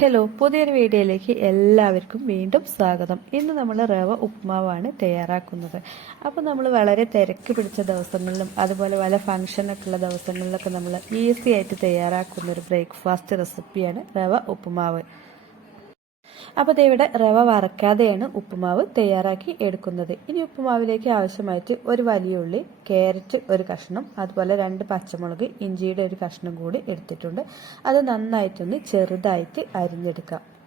Hello പുതിയൊരു വീഡിയോയിലേക്ക് എല്ലാവർക്കും വീണ്ടും സ്വാഗതം. ഇന്ന് നമ്മൾ റവ ഉപ്മാവാണ് തയ്യാറാക്കുന്നത്. അപ്പോൾ നമ്മൾ വളരെ തിരക്ക് പിടിച്ച ദിവസങ്ങളിലും അതുപോലെ പല ഫംഗ്ഷനൊക്കെ ഉള്ള ദിവസങ്ങളിലൊക്കെ നമ്മൾ ഈസി ആയിട്ട് തയ്യാറാക്കുന്ന ഒരു ബ്രേക്ക്ഫാസ്റ്റ് റെസിപ്പിയാണ് റവ ഉപ്പുമാവ് അപ്പോൾ ദേ ഇവിടെ റവ വറക്കാതെയാണ് ഉപ്പുമാവ് തയ്യാറാക്കി എടുക്കുന്നത്. ഇനി ഉപ്പുമാവിലേക്ക് ആവശ്യമായിട്ട് ഒരു വലിയ ഉള്ളി കാരറ്റ് ഒരു കഷ്ണം അതുപോലെ രണ്ട് പച്ചമുളക് ഇഞ്ചിയുടെ ഒരു കഷ്ണം കൂടി എടുത്തിട്ടുണ്ട്. അത് നന്നായിട്ടൊന്ന് ചെറുതായിട്ട് അരിഞ്ഞെടുക്കാം.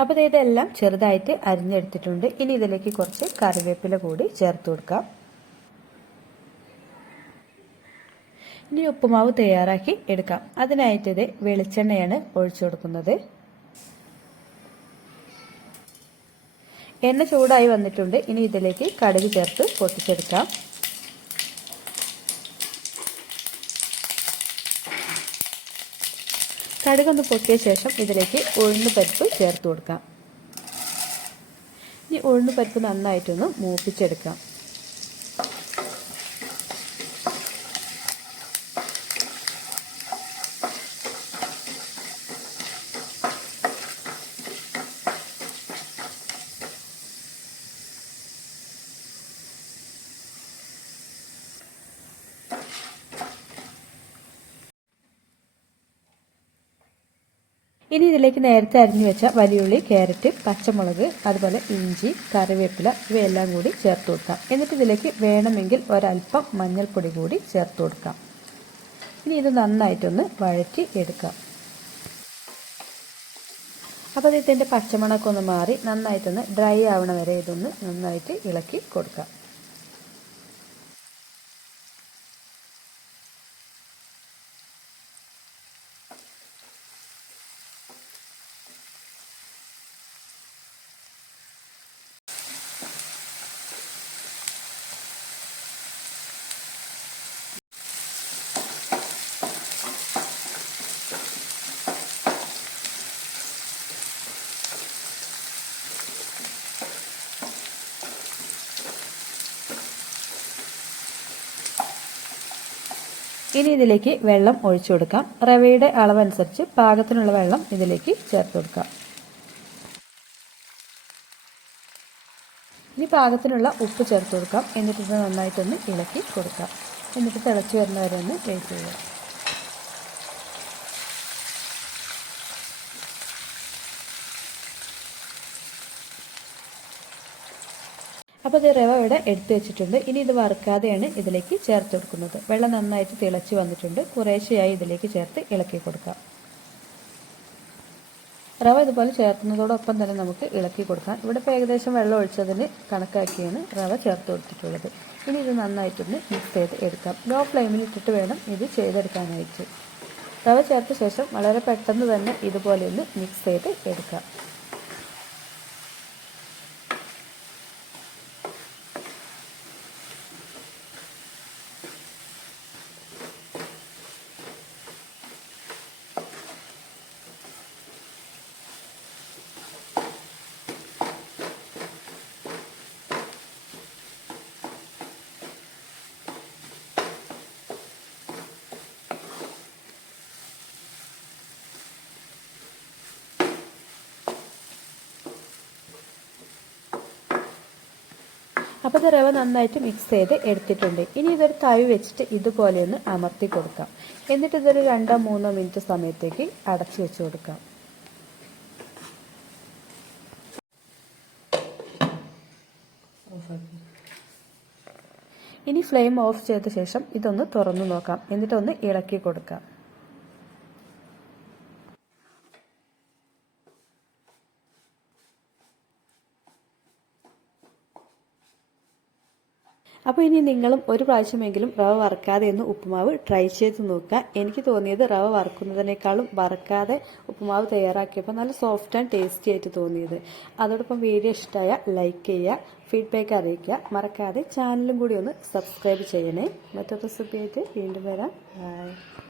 അപ്പോൾ ഇത് ഇതെല്ലാം ചെറുതായിട്ട് അരിഞ്ഞെടുത്തിട്ടുണ്ട്. ഇനി ഇതിലേക്ക് കുറച്ച് കറിവേപ്പില കൂടി ചേർത്ത് കൊടുക്കാം. ഇനി ഉപ്പുമാവ് തയ്യാറാക്കി എടുക്കാം. അതിനായിട്ട് ഇത് വെളിച്ചെണ്ണയാണ് ഒഴിച്ചു കൊടുക്കുന്നത്. എണ്ണ ചൂടായി വന്നിട്ടുണ്ട്. ഇനി ഇതിലേക്ക് കടുക് ചേർത്ത് പൊട്ടിച്ചെടുക്കാം. കടുകൊന്ന് പൊട്ടിയ ശേഷം ഇതിലേക്ക് ഉഴുന്ന് പരിപ്പ് ചേർത്ത് കൊടുക്കാം. ഇനി ഉഴുന്ന് പരിപ്പ് നന്നായിട്ടൊന്ന് മൂപ്പിച്ചെടുക്കാം. ഇനി ഇതിലേക്ക് നേരത്തെ അരിഞ്ഞു വെച്ച വലിയുള്ളി ക്യാരറ്റ് പച്ചമുളക് അതുപോലെ ഇഞ്ചി കറിവേപ്പില ഇവയെല്ലാം കൂടി ചേർത്ത് കൊടുക്കാം. എന്നിട്ട് ഇതിലേക്ക് വേണമെങ്കിൽ ഒരല്പം മഞ്ഞൾപ്പൊടി കൂടി ചേർത്ത് കൊടുക്കാം. ഇനി ഇത് നന്നായിട്ടൊന്ന് വഴറ്റി എടുക്കാം. അപ്പോൾ ഇതിന്റെ പച്ചമണമൊക്കെ ഒന്ന് മാറി നന്നായിട്ടൊന്ന് ഡ്രൈ ആവണ വരെ ഇതൊന്ന് നന്നായിട്ട് ഇളക്കി കൊടുക്കാം. ഇനി ഇതിലേക്ക് വെള്ളം ഒഴിച്ചു കൊടുക്കാം. റവയുടെ അളവനുസരിച്ച് പാകത്തിനുള്ള വെള്ളം ഇതിലേക്ക് ചേർത്ത് കൊടുക്കാം. ഇനി പാകത്തിനുള്ള ഉപ്പ് ചേർത്ത് കൊടുക്കാം. എന്നിട്ട് നന്നായിട്ടൊന്ന് ഇളക്കി കൊടുക്കാം. എന്നിട്ട് തിളച്ചു വരുന്നവരെ ഒന്ന് വെയിറ്റ് ചെയ്യുക അപ്പോൾ ഇത് റവ ഇവിടെ എടുത്തു വെച്ചിട്ടുണ്ട്. ഇനി ഇത് വറുക്കാതെയാണ് ഇതിലേക്ക് ചേർത്ത് കൊടുക്കുന്നത്. വെള്ളം നന്നായിട്ട് തിളച്ച് വന്നിട്ടുണ്ട്. കുറേശ്ശെയായി ഇതിലേക്ക് ചേർത്ത് ഇളക്കി കൊടുക്കാം. റവ ഇതുപോലെ ചേർക്കുന്നതോടൊപ്പം തന്നെ നമുക്ക് ഇളക്കി കൊടുക്കാം. ഇവിടെ ഇപ്പോൾ ഏകദേശം വെള്ളം ഒഴിച്ചതിന് കണക്കാക്കിയാണ് റവ ചേർത്ത് കൊടുത്തിട്ടുള്ളത്. ഇനി ഇത് നന്നായിട്ടൊന്ന് മിക്സ് ചെയ്ത് എടുക്കാം. ലോ ഫ്ലെയിമിൽ ഇട്ടിട്ട് വേണം ഇത് ചെയ്തെടുക്കാനായിട്ട്. റവ ചേർത്ത ശേഷം വളരെ പെട്ടെന്ന് തന്നെ ഇതുപോലെ ഒന്ന് മിക്സ് ചെയ്ത് എടുക്കാം. അപ്പോൾ ഇത് റവ നന്നായിട്ട് മിക്സ് ചെയ്ത് എടുത്തിട്ടുണ്ട്. ഇനി ഇതൊരു തവി വെച്ചിട്ട് ഇതുപോലെ ഒന്ന് അമർത്തി കൊടുക്കാം. എന്നിട്ട് ഇതൊരു രണ്ടോ മൂന്നോ മിനിറ്റ് സമയത്തേക്ക് അടച്ചു വെച്ച് കൊടുക്കാം. ഇനി ഫ്ലെയിം ഓഫ് ചെയ്ത ശേഷം ഇതൊന്ന് തുറന്നു നോക്കാം. എന്നിട്ടൊന്ന് ഇളക്കി കൊടുക്കാം. അപ്പോൾ ഇനി നിങ്ങളും ഒരു പ്രാവശ്യമെങ്കിലും റവ വറക്കാതെ ഒന്ന് ഉപ്പുമാവ് ട്രൈ ചെയ്ത് നോക്കുക. എനിക്ക് തോന്നിയത് റവ വറക്കുന്നതിനേക്കാളും വറക്കാതെ ഉപ്പുമാവ് തയ്യാറാക്കിയപ്പോൾ നല്ല സോഫ്റ്റ് ആൻഡ് ടേസ്റ്റി ആയിട്ട് തോന്നിയത്. അതോടൊപ്പം വീഡിയോ ഇഷ്ടമായ ലൈക്ക് ചെയ്യുക ഫീഡ്ബാക്ക് അറിയിക്കുക. മറക്കാതെ ചാനലും കൂടി ഒന്ന് സബ്സ്ക്രൈബ് ചെയ്യണേ. മറ്റൊരു റെസിപ്പി ആയിട്ട് വീണ്ടും വരാം. ബൈ